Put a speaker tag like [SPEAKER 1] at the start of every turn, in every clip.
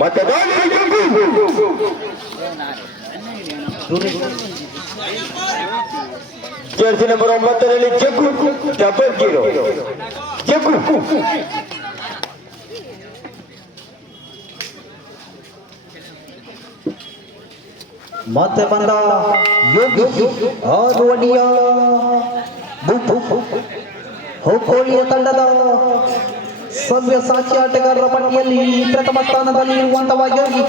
[SPEAKER 1] ಮತ್ತೆ ದಾಳಿಗೆ ಜಗ್ಗು Jersey number ಒಂಬತ್ತರಲ್ಲಿ ಜಗ್ಗು ಡಬಲ್ ಜೀರೋ ಜಗ್ಗು
[SPEAKER 2] ಮತ್ತೆ ಬಂದ ಯೋಗಿ ಆರು ಅಡಿಯ ಹೋಕೋಳಿಯ ತಂಡದ ಸವ್ಯ ಸಾಕ್ಷಿ ಆಟಗಾರರ ಪಟ್ಟಿಯಲ್ಲಿ ಪ್ರಥಮ ಸ್ಥಾನದಲ್ಲಿ ಇರುವಂತಹ ಯೋಗಿ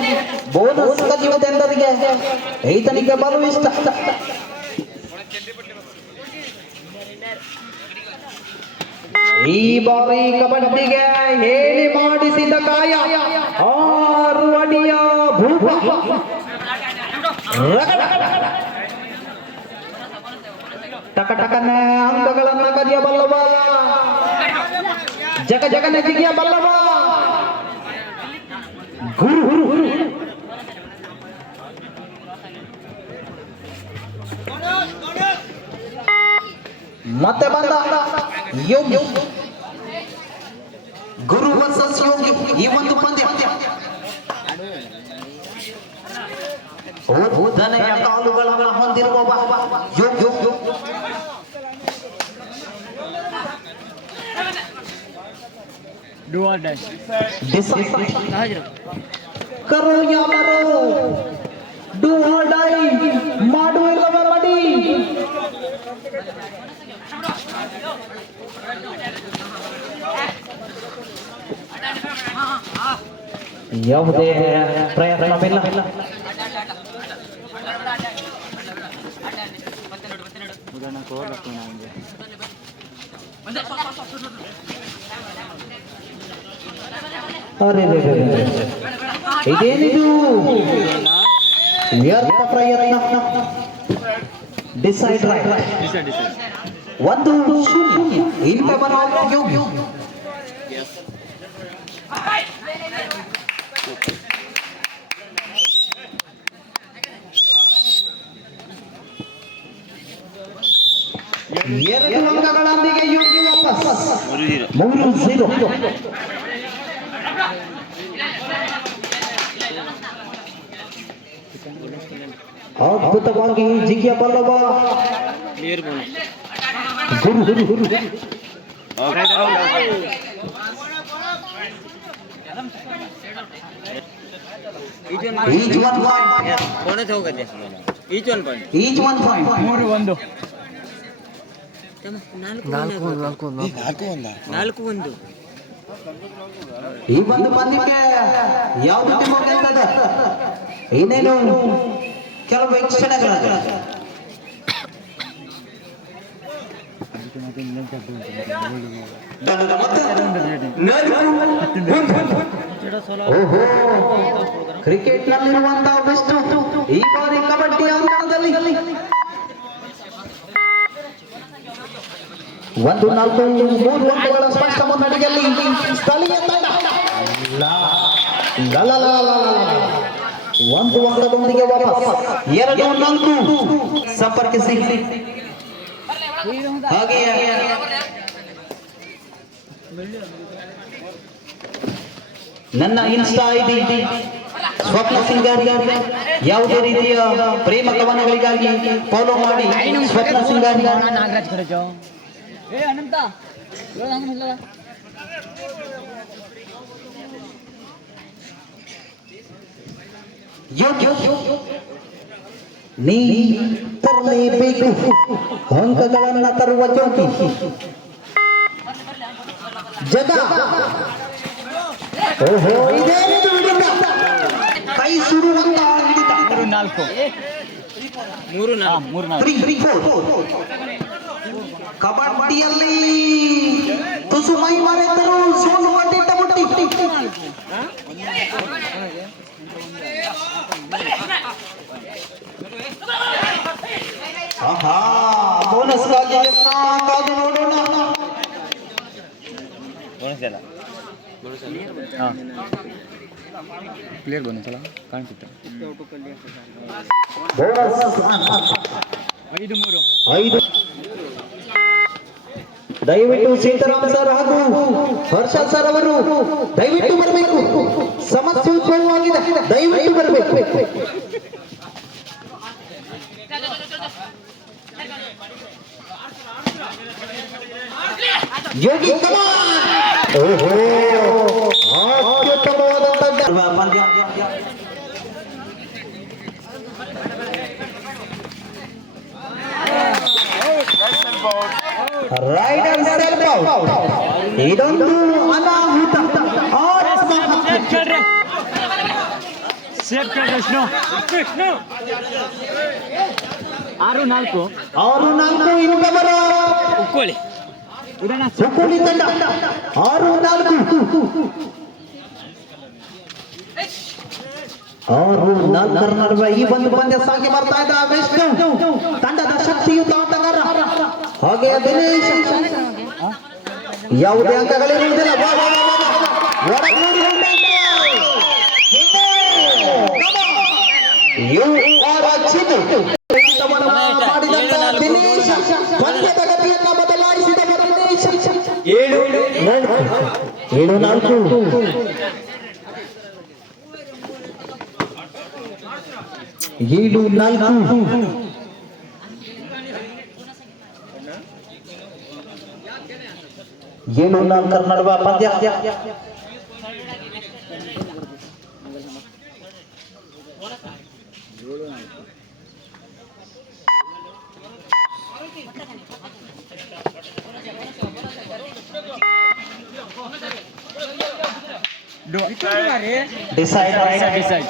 [SPEAKER 2] ಬೋನಸ್ ಕಲಿಯುವುದೆಂದರಿಗೆ ರೈತನಿಗೆ ಬಲು ಇಷ್ಟ. ಈ ಬಾರಿ ಕಬಡ್ಡಿಗೆ ಹೇಳಿ ಮಾಡಿಸಿದ ಕಾಯ ಆರು ಅಡಿಯ ಭೂಪ. ಟಕ ಟಕನ ಅಂಕಗಳನ್ನ ಕದಿಯಬಲ್ಲವ. जगह जगह नजदीकियाँ बल्लभा। गुरु गुरु गुरु। मत बंदा योग गुरु वत्सस योग ये मंद
[SPEAKER 3] Do or die.
[SPEAKER 2] Decide. ಕರೋ ಯಾವರೋ ಡು ಆರ್ ಡೈ ಮಾಡು ಇಲ್ಲವ ಮಡಿ ಯಾವುದೇ ಪ್ರಯತ್ನವಿಲ್ಲ
[SPEAKER 3] ಉದಾಹರಣೆ ಕೋರ್ಲಕ್ಕೆ ನನಗೆ
[SPEAKER 2] ಅರೆ ರೇ ರೇ ರೇ. ಇದೇನಿದು ವ್ಯರ್ಥ ಪ್ರಯತ್ನ ಡಿಸೈಡ್ ರೈಟ್
[SPEAKER 3] ಡಿಸೈಡ್ ಡಿಸೈಡ್
[SPEAKER 2] ಒಂದು ಶೂನ್ಯ ಇನ್ ಫೇವರ್ ಆಫ್ ಯೋಗಿ ಎರಡು ಅಂಕಗಳೊಂದಿಗೆ ಯೋಗಿ ವಾಪಸ್ ಮೂರು ಝೀರೋ ಅದ್ಭುತವಾಗಿ ಜಿಗಿಯ ಬಲ್ಲವ ಗುರು ಗುರು ಗುರು
[SPEAKER 3] ಹೋಗುತ್ತೆ ಈಚ್ ಒನ್ ಪಾಯಿಂಟ್. ಮೂರು ಒಂದು. ನಾಲ್ಕು ನಾಲ್ಕು ನಾಲ್ಕು ಒಂದು.
[SPEAKER 2] ಈ ಒಂದು ಪಂದ್ಯಕ್ಕೆ ಯಾವುದು ಗೆಲ್ತದೆ? ಇನ್ನೇನು? ಕೆಲವು ಕ್ಷಣಗಳಾದ ಓಹೋ ಕ್ರಿಕೆಟ್ ನಲ್ಲಿರುವಂತಹ ಬೆಸ್ಟ್ ಈ ಬಾರಿ ಕಬಡ್ಡಿ ಅಂಗಣದಲ್ಲಿ ಒಂದು ನಾಲ್ಕು ಮೂರು ಅಂಕಗಳ ಸ್ಪಷ್ಟ ಮುನ್ನಡೆಯಲ್ಲಿ ಸ್ಥಳೀಯ ತಂಡ. ಒಂದು ಅಂಕದೊಂದಿಗೆ ವಾಪಸ್, ಎರಡು ಒಂದೊಂದು ಸಂಪರ್ಕಿಸಿ. ನನ್ನ ಇನ್ಸ್ಟಾ ಐಡಿ ಸ್ವಪ್ನ ಸಿಂಗಾರಿ, ಯಾವುದೇ ರೀತಿಯ ಪ್ರೇಮ ಕವನಗಳಿಗಾಗಿ ಫಾಲೋ ಮಾಡಿ ಸ್ವಪ್ನ ಸಿಂಗಾರಿ.
[SPEAKER 3] ನಾಗರಾಜ್
[SPEAKER 2] ನೀ ತರಲೇಬೇಕು. ಅಂಕಗಳನ್ನ ತರುವ ಜೋಗಿ ಜಗ. ಓಹೋ ಇದೇನಿದು ಹಿಡಿತ ಕೈ ಸುಡುವಂತ ಹಿಡಿತ
[SPEAKER 3] ಮೂರು ನಾಲ್ಕು. ಮೂರು
[SPEAKER 2] ಕಬಡ್ಡಿಯಲ್ಲಿ ತುಸು ಮೈ ಮರೆತರು ಸೋಲು ಪಟ್ಟಿಟ್ಟ ಮುಟ್ಟಿ. ಆಹಾ ಬೋನಸ್ಗಾಗಿ ಯತ್ನ ಕಾದು ನೋಡೋಣ
[SPEAKER 3] ಬೋನಸ್ ಇಲ್ಲ ಹಾಂ ಕ್ಲಿಯರ್ ಬೋನಸ್ ಅಲ್ಲ ಕಾಣಿಸುತ್ತೆ
[SPEAKER 2] ಬೋನಸ್
[SPEAKER 3] ಐದು ಮೂರು
[SPEAKER 2] ಐದು ದಯವಿಟ್ಟು ಸೀತಾರಾಮ್ ಸರ್ ಹಾಗೂ ಹರ್ಷ ಸರ್ ಅವರು ದಯವಿಟ್ಟು ಬರಬೇಕು ಸಮಸ್ಯೆ ಇದೊಂದು ಅನಾಹುತ.
[SPEAKER 3] ಆರು ನಾಲ್ಕು.
[SPEAKER 2] ಆರು ನಾಲ್ಕು
[SPEAKER 3] ಉಕ್ಕೋಳಿ.
[SPEAKER 2] ಸುಕುಳಿ ತಂಡ. ಆರು ನಾಲ್ಕು. ಆರು ನಾಲ್ಕರ ನಡುವೆ ಈ ಒಂದು ಪಂದ್ಯ ಸಾಗಿ ಬರ್ತಾ ಇದ್ದ ವಿಷ್ಣು. ತಂಡದ ಶಕ್ತಿಯುತ ಆಟಗಾರ. ಹಾಗೆ ದಿನೇಶ್ ಯಾವುದೇ ಅಂಕಗಳಿರುವುದಿಲ್ಲ ವಾ, ವಾ, ವಾ, ವಾ, ವಾ. ಒಳಗೂಡಿ ಹೊಂಟಾಯ್ತು. You are a cheater. ಮಾಡಿದಂತ ದಿನೇಶ್ ಪಂದ್ಯದ ಗತಿಯನ್ನ ಬದಲಾಯಿಸಿದ ದಿನೇಶ್
[SPEAKER 1] ಏಳು ನಾಲ್ಕು
[SPEAKER 2] ಏಳು ನಾಲ್ಕು ಏಳು ನಾಲ್ಕು ಏಳು ನಾಲ್ಕರ ನಡುವ ಪಂದ್ಯ ಡಿಸೈಡ್
[SPEAKER 3] ಡಿಸೈಡ್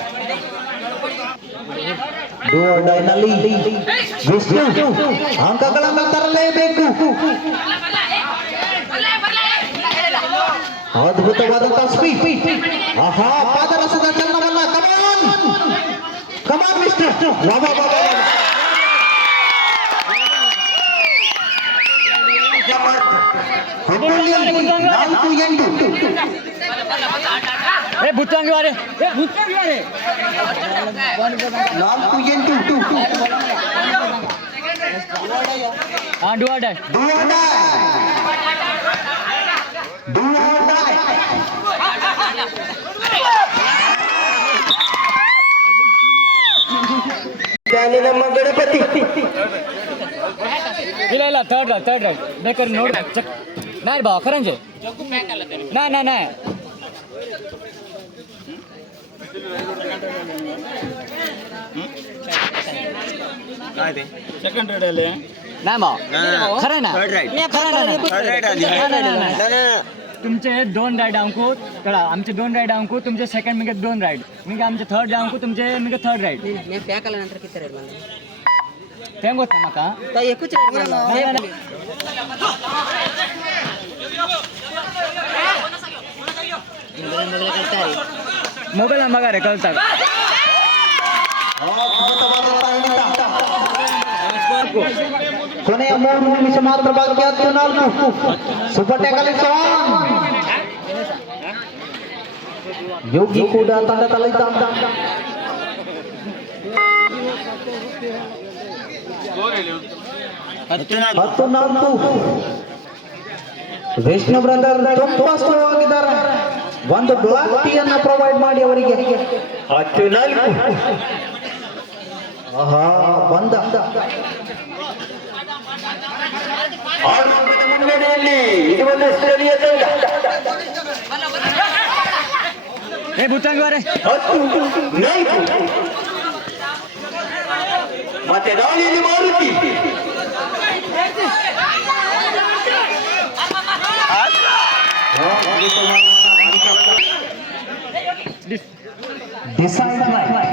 [SPEAKER 2] ಡೈನಲ್ಲಿ ವಿಷ್ಣು ಅಂಕಗಳನ್ನು ತರಲೇಬೇಕು ಅದ್ಭುತವಾದಂತಹ ಸ್ಪೀಡ್ ಆಹಾ ಪಾದರಸದ ಚಲನವನ್ನ ಕಮಾನ್ ಕಮಾನ್ ವಿಷ್ಣು ವಾ, ವಾ, ವಾ, ವಾ, ವಾ. ಹುಬ್ಬಳ್ಳಿಯಲ್ಲಿ ನಾಲ್ಕು ಎಂಟು
[SPEAKER 3] ಏ ಬುತ್ತಂಗಿ ವಾರೆ ಏ ಬುತ್ತಂಗಿ ವಾರೆ
[SPEAKER 2] ನಾಲ್ಕು ಎಂಟು
[SPEAKER 3] ಹಾ ಡು ಆರ್ ಡೈ
[SPEAKER 1] ನಾನು ನಮ್ಮ ಗಣಪತಿ
[SPEAKER 3] ಇಲ್ಲ ಇಲ್ಲ ಥರ್ಡ್ ರೌಂಡ್ ತರ್ಡ್ ರೌಂಡ್ ಬೇಕಾದ್ರೆ ನೋಡಿ ಚೆಕ್ ನಾ ಬಾ ಕರಂಜೆ ನಾ ನಾ ನಾ
[SPEAKER 4] ಸೆಕೆಂಡ್
[SPEAKER 3] ನಾ ಬಾ ಖರೇನಾ तुम्हें दोन राइड आमकां कड़ा आमचे दोन राइड आमकां तुम्हें सेकंड मिगे दोन राइड मिगे थर्ड डे तुम्हें थर्ड राइड
[SPEAKER 5] तेकाला नंतर कितें रायड मला
[SPEAKER 3] तें गोता म्हाका
[SPEAKER 5] एकूच
[SPEAKER 3] मोबायला म्हाका रे कळटा
[SPEAKER 2] ಕೊನೆಯ ಮೂರು ನಿಮಿಷ ಮಾತ್ರ ಬಾಕಿ ಹತ್ತು ನಾಲ್ಕು ಸುಪಟೆ ಕಲಿಸುವ ಯೋಗಿ ಕೂಡ ತಂಡ ತಲೈತ ಹತ್ತು ನಾಲ್ಕು ವಿಷ್ಣು ಬ್ರದರ್ ತುಂಬಾ ಸ್ಲೋ ಆಗಿದ್ದಾರೆ. ಒಂದು ಬ್ಲಾಕ್ ಟೀಯನ್ನ ಪ್ರೊವೈಡ್ ಮಾಡಿ ಅವರಿಗೆ.
[SPEAKER 1] ಹತ್ತು ನಾಲ್ಕು
[SPEAKER 2] ಆಹಾ ಬಂದ
[SPEAKER 1] ಮುನ್ನಡೆಯಲ್ಲಿ ಇದು ಒಂದು ಸ್ಥಳೀಯ ತಂಡ.
[SPEAKER 3] ए भूतांग वारे
[SPEAKER 1] ಹತ್ತು ನಾಲ್ಕು ಮತ್ತೆ ದಾಳಿಯಲ್ಲಿ ಮಾರುತಿ
[SPEAKER 2] ಡಿಸೈಡ್
[SPEAKER 3] ए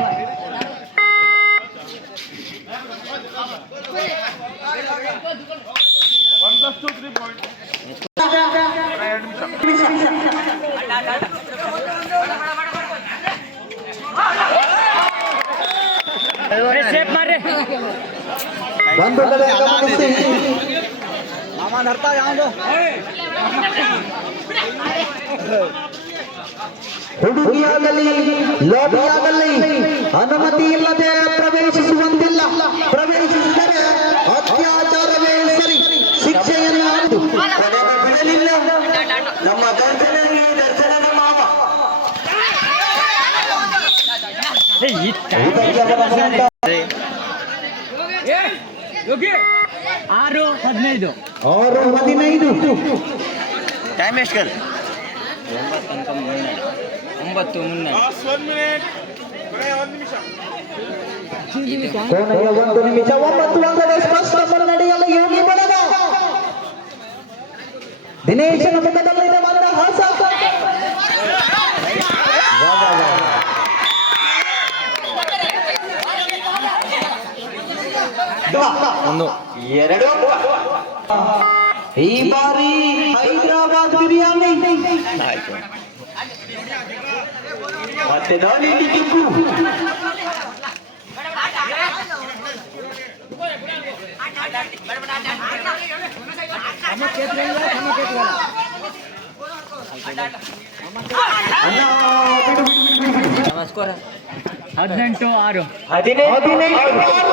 [SPEAKER 2] ಬಂಧುಗಳೇ ಗಮನಿಸಿ ಹುಡುಗಿಯಾಗಲಿ ಲಾಬಿಯಾಗಲಿ ಅನುಮತಿ ಇಲ್ಲದೆ ಪ್ರವೇಶಿಸುವಂತಿಲ್ಲ ಪ್ರವೇಶಿಸಿದರೆ ಅತ್ಯಾಚಾರವೇ ಸರಿ ಶಿಕ್ಷೆಯನ್ನು
[SPEAKER 1] ಕೊನೆಗೆ ಬಿಡಲಿಲ್ಲ ನಮ್ಮ ದರ್ಶನ ದರ್ಶನದ ಮಾವ
[SPEAKER 3] ಏ, ಈ ಆರು ಹದಿನೈದು.
[SPEAKER 2] ಆರು ಹದಿನೈದು.
[SPEAKER 1] ಟೈಮ್ ಎಷ್ಟು ಕಲ್
[SPEAKER 3] ಒಂಬತ್ತು
[SPEAKER 2] ಒಂಬತ್ತು ಬಳಗ ದಿನೇಶನ ಮುಖದಲ್ಲಿದೆ
[SPEAKER 1] ಒಂದು ಎರಡು
[SPEAKER 2] ಈ ಬಾರಿ ಹೈದರಾಬಾದ್ ಬಿರಿಯಾನಿ
[SPEAKER 1] ಆಯ್ತು ಮತ್ತೆ ದಾಳಿಯಲ್ಲಿ ಕಿಕ್ಕು
[SPEAKER 2] ಅಣ್ಣ, ಬಿಡು, ಬಿಡು, ಬಿಡು, ಬಿಡು.
[SPEAKER 5] ಸ್ಕೋರ್
[SPEAKER 3] ಹದಿನೆಂಟು ಆರು
[SPEAKER 1] ಹದಿನೈದು
[SPEAKER 2] ಹದಿನೈದು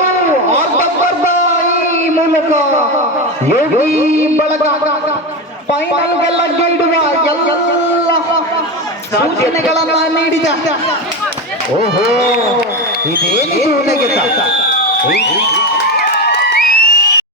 [SPEAKER 2] ಆರು ಈ ಮೂಲಕ ಬಳಗ ಫೈನಲ್ಗೆಲ್ಲ ಗೆಲ್ಲುವ ಎಲ್ಲ ಸೂಚನೆಗಳನ್ನ ನೀಡಿದ. ಓಹೋ ಇದೇನಿದು ನೆಗೆತ